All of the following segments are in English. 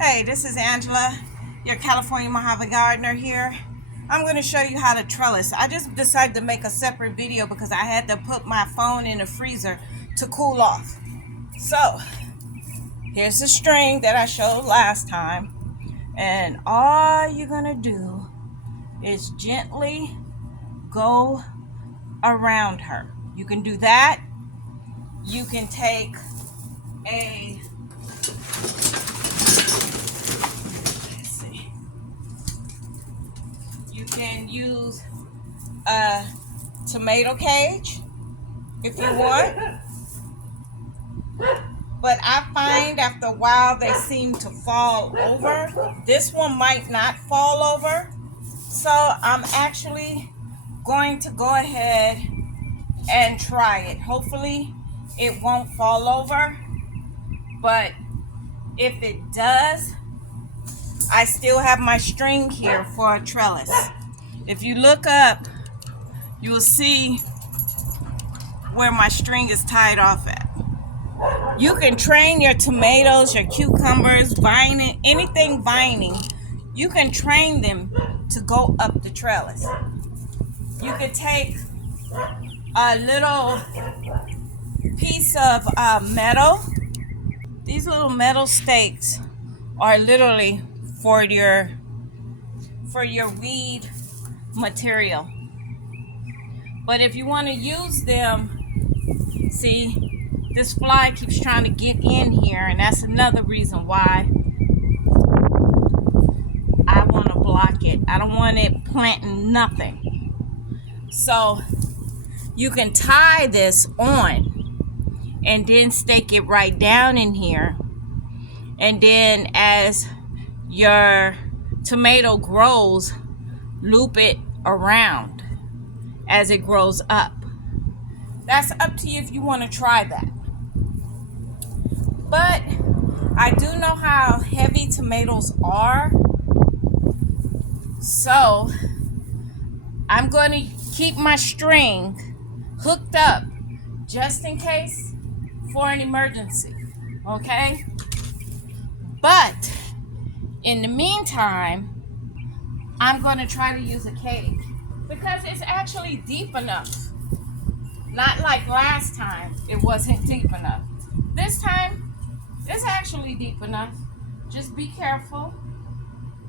Hey, this is Angela, your California Mojave gardener here. I'm going to show you how to trellis. I just decided to make a separate video because I had to put my phone in the freezer to cool off. So, here's the string that I showed last time. And all you're going to do is gently go around her. You can do that. You can take a You can use a tomato cage if you want. But I find after a while they seem to fall over. This one might not fall over. So I'm actually going to go ahead and try it. Hopefully it won't fall over. But if it does, I still have my string here for a trellis. If you look up, you will see where my string is tied off at. You can train your tomatoes, your cucumbers, vining, anything vining. You can train them to go up the trellis. You could take a little piece of metal. These little metal stakes are literally for your weed material. But if you want to use them, see, this fly keeps trying to get in here, and that's another reason why I want to block it. I don't want it planting nothing. So you can tie this on and then stake it right down in here. And then as your tomato grows, loop it around as it grows up. That's up to you if you want to try that. But I do know how heavy tomatoes are, so I'm going to keep my string hooked up just in case for an emergency, okay? But in the meantime, I'm going to try to use a cage because it's actually deep enough. Not like last time, it wasn't deep enough. This time, it's actually deep enough. Just be careful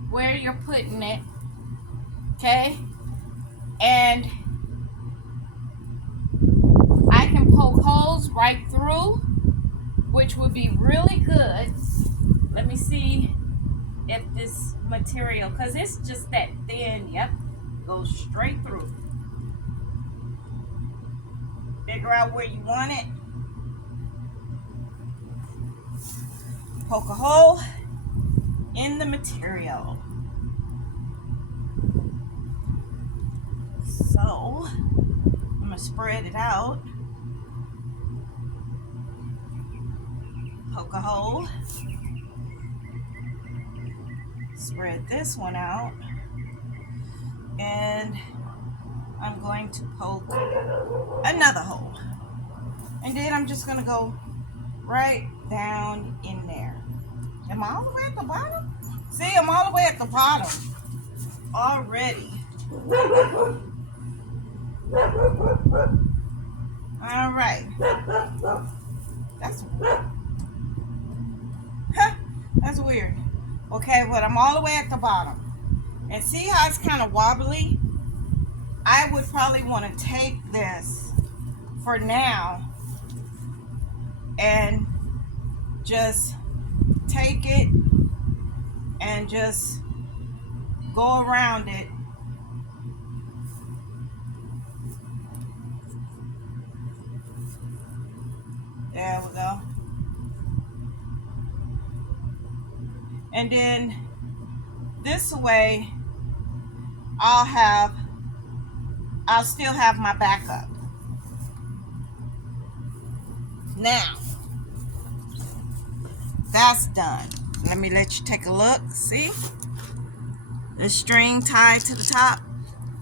where you're putting it, okay? And I can poke holes right through, which would be really good. Let me see if this material, because it's just that thin, yep, goes straight through. Figure out where you want it. Poke a hole in the material. So I'm gonna spread it out. Poke a hole. Spread this one out. And I'm going to poke another hole. And then I'm just gonna go right down in there. Am I all the way at the bottom? See, I'm all the way at the bottom already. All right. That's weird. Huh, that's weird. Okay, but I'm all the way at the bottom. And see how it's kind of wobbly? I would probably want to take this for now and just take it and just go around it. There we go. And then this way I'll still have my backup. Now that's done. Let me let you take a look. See the string tied to the top.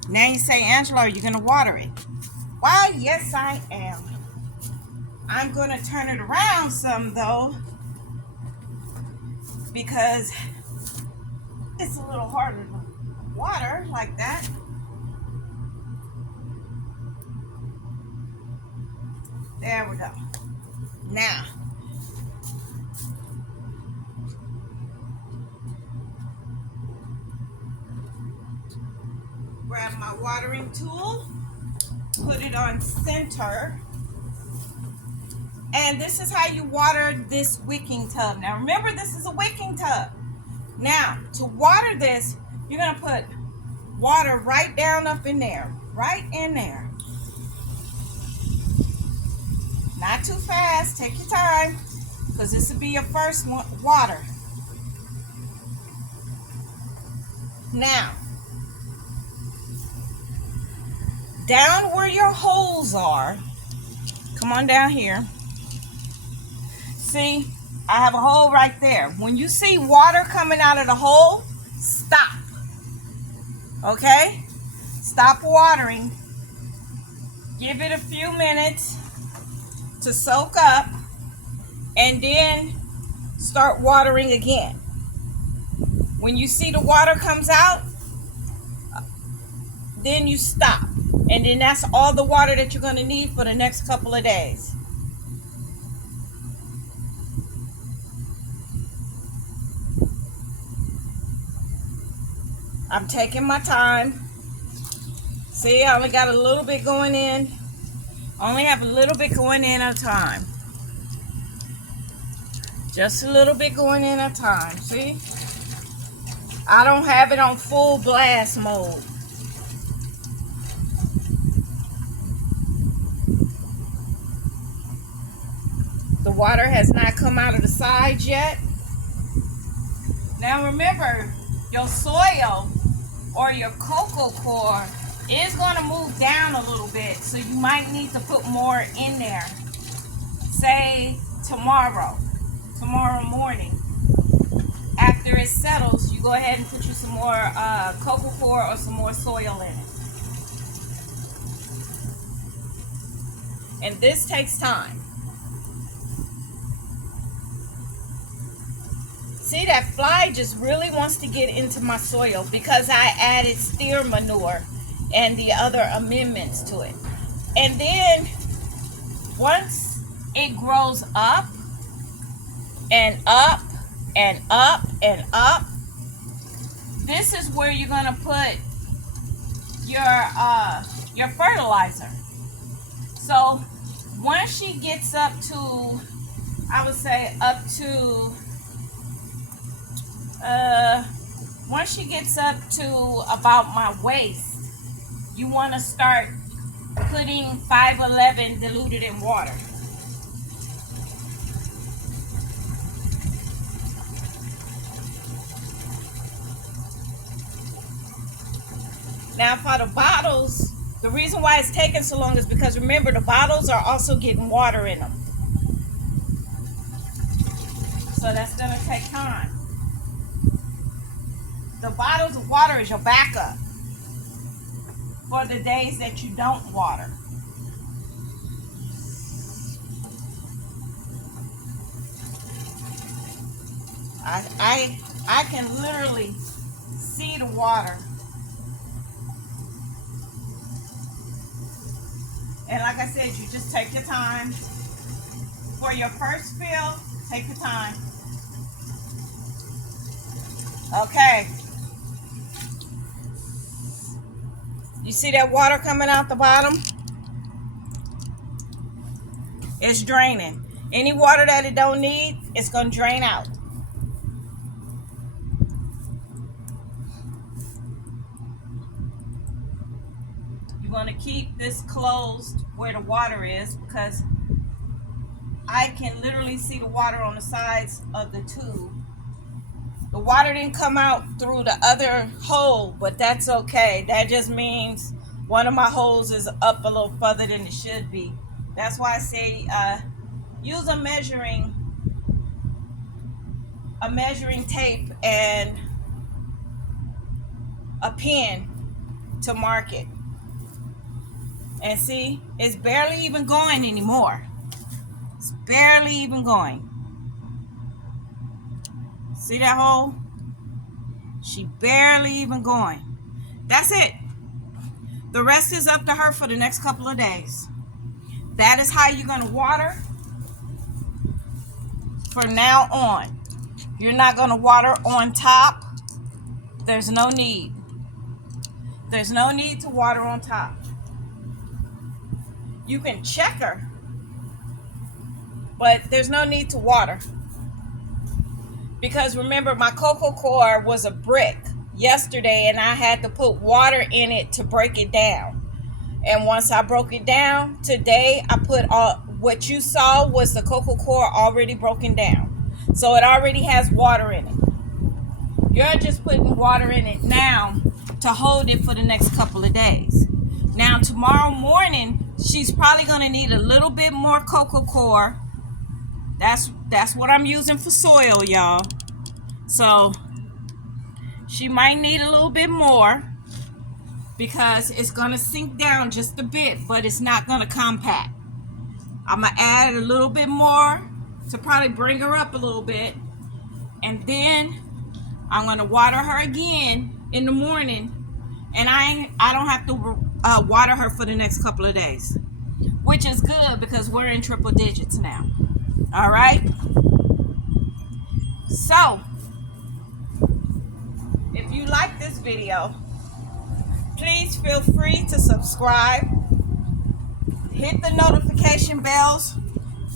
Now you say, Angela, are you gonna water it? Why, yes I am. I'm gonna turn it around some though, because it's a little harder to water like that. There we go. Now, grab my watering tool, put it on center, and this is how you water this wicking tub. Now remember, this is a wicking tub. Now, to water this, you're going to put water right down up in there, right in there. Not too fast, take your time, because this will be your first water. Now, down where your holes are, come on down here. See, I have a hole right there. When you see water coming out of the hole, stop. Okay? Stop watering. Give it a few minutes to soak up, and then start watering again. When you see the water comes out, then you stop, and then that's all the water that you're going to need for the next couple of days. I'm taking my time. See, I only got a little bit going in. Only have a little bit going in at a time. Just a little bit going in at a time. See? I don't have it on full blast mode. The water has not come out of the sides yet. Now remember, your soil or your cocoa core is going to move down a little bit, so you might need to put more in there. Say tomorrow morning, after it settles, you go ahead and put you some more cocoa core or some more soil in it. And this takes time. See, that fly just really wants to get into my soil because I added steer manure and the other amendments to it. And then once it grows up and up and up and up, this is where you're gonna put your fertilizer. So once she gets up to, I would say up to once she gets up to about my waist, you want to start putting 511 diluted in water. Now for the bottles, the reason why it's taking so long is because remember, the bottles are also getting water in them. So that's going to take time. The bottles of water is your backup for the days that you don't water. I can literally see the water. And like I said, you just take your time. For your first fill, take your time. Okay. You see that water coming out the bottom? It's draining. Any water that it don't need, it's going to drain out. You're going to keep this closed where the water is because I can literally see the water on the sides of the tube. The water didn't come out through the other hole, but that's okay. That just means one of my holes is up a little further than it should be. That's why I say use a measuring tape and a pen to mark it. And see, it's barely even going anymore. It's barely even going. See that hole? She barely even going. That's it. The rest is up to her for the next couple of days. That is how you're going to water from now on. You're not going to water on top. There's no need. There's no need to water on top. You can check her, but there's no need to water. Because remember, my cocoa core was a brick yesterday, and I had to put water in it to break it down. And once I broke it down, today I put what you saw was the cocoa core already broken down. So it already has water in it. You're just putting water in it now to hold it for the next couple of days. Now tomorrow morning, she's probably going to need a little bit more cocoa core. That's what I'm using for soil, y'all. So she might need a little bit more because it's going to sink down just a bit, but it's not going to compact. I'm going to add a little bit more to probably bring her up a little bit. And then I'm going to water her again in the morning. And I don't have to water her for the next couple of days, which is good because we're in triple digits now. All right. So if you like this video, please feel free to subscribe. Hit the notification bells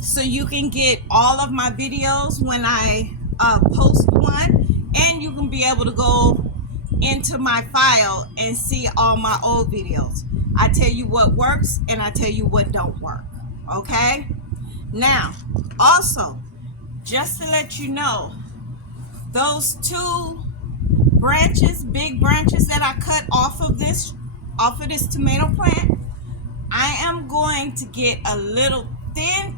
so you can get all of my videos when I post one, and you can be able to go into my file and see all my old videos. I tell you what works and I tell you what don't work. Okay? Now, also, just to let you know, those two branches, big branches that I cut off of this tomato plant, I am going to get a little thin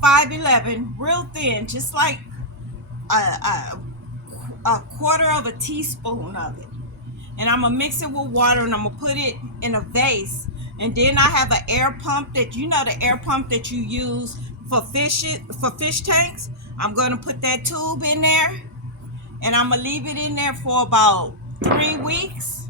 511, real thin, just like a quarter of a teaspoon of it, and I'm gonna mix it with water, and I'm gonna put it in a vase. And then I have an air pump that, you know, the air pump that you use for fish tanks. I'm gonna put that tube in there, and I'm gonna leave it in there for about 3 weeks,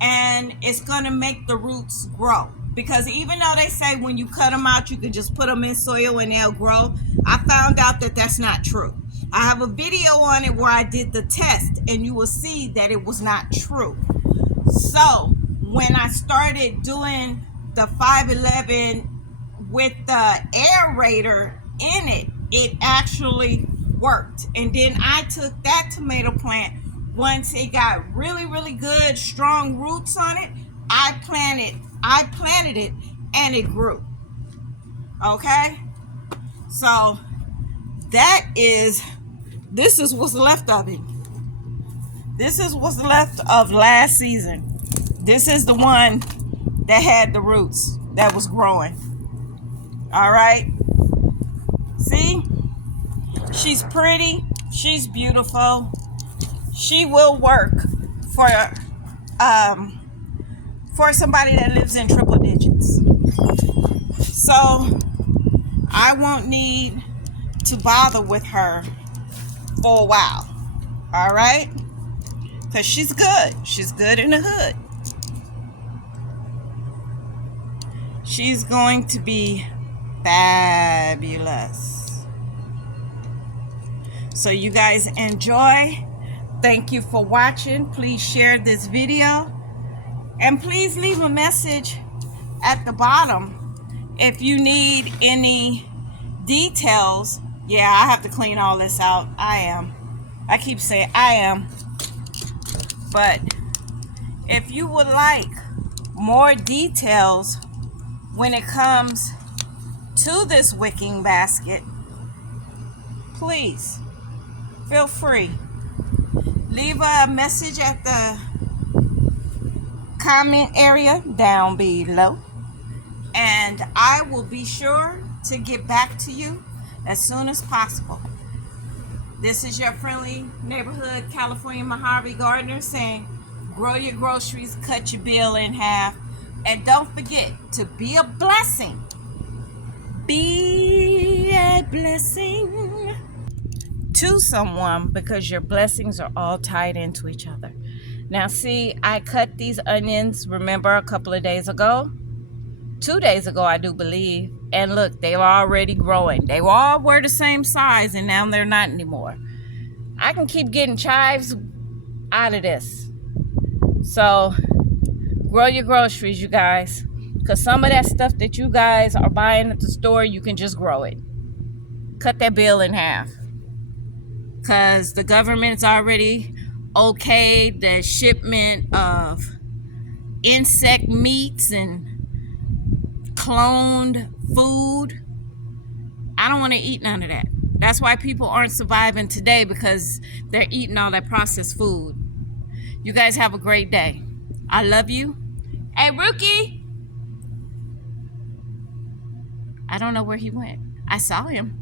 and it's gonna make the roots grow. Because even though they say when you cut them out, you can just put them in soil and they'll grow, I found out that that's not true. I have a video on it where I did the test, and you will see that it was not true. So when I started doing the 511 with the aerator in it, it actually worked. And then I took that tomato plant, once it got really, really good, strong roots on it, I planted it, and it grew. Okay? So this is what's left of it. This is what's left of last season. This is the one that had the roots that was growing. All right? See? She's pretty. She's beautiful. She will work for somebody that lives in triple digits. So I won't need to bother with her for a while. All right? Because she's good. She's good in the hood. She's going to be fabulous. So you guys enjoy. Thank you for watching. Please share this video. And please leave a message at the bottom if you need any details. Yeah, I have to clean all this out. I keep saying I am. But if you would like more details when it comes to this wicking basket, please feel free. Leave a message at the comment area down below, and I will be sure to get back to you as soon as possible. This is your friendly neighborhood California Mojave gardener saying, grow your groceries, cut your bill in half, and don't forget to be a blessing. Be a blessing to someone because your blessings are all tied into each other. Now, see, I cut these onions, remember, a couple of days ago? 2 days ago, I do believe. And look, they were already growing. They all were the same size, and now they're not anymore. I can keep getting chives out of this. So, grow your groceries, you guys. Because some of that stuff that you guys are buying at the store, you can just grow it. Cut that bill in half. Because the government's already okayed the shipment of insect meats and cloned food. I don't want to eat none of that. That's why people aren't surviving today, because they're eating all that processed food. You guys have a great day. I love you. Hey, Rookie. I don't know where he went. I saw him.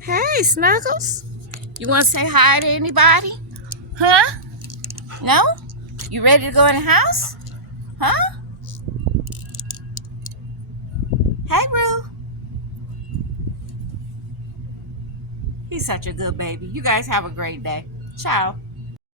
Hey, Snuggles. You want to say hi to anybody? Huh? No? You ready to go in the house? Huh? Hey, Roo. He's such a good baby. You guys have a great day. Ciao.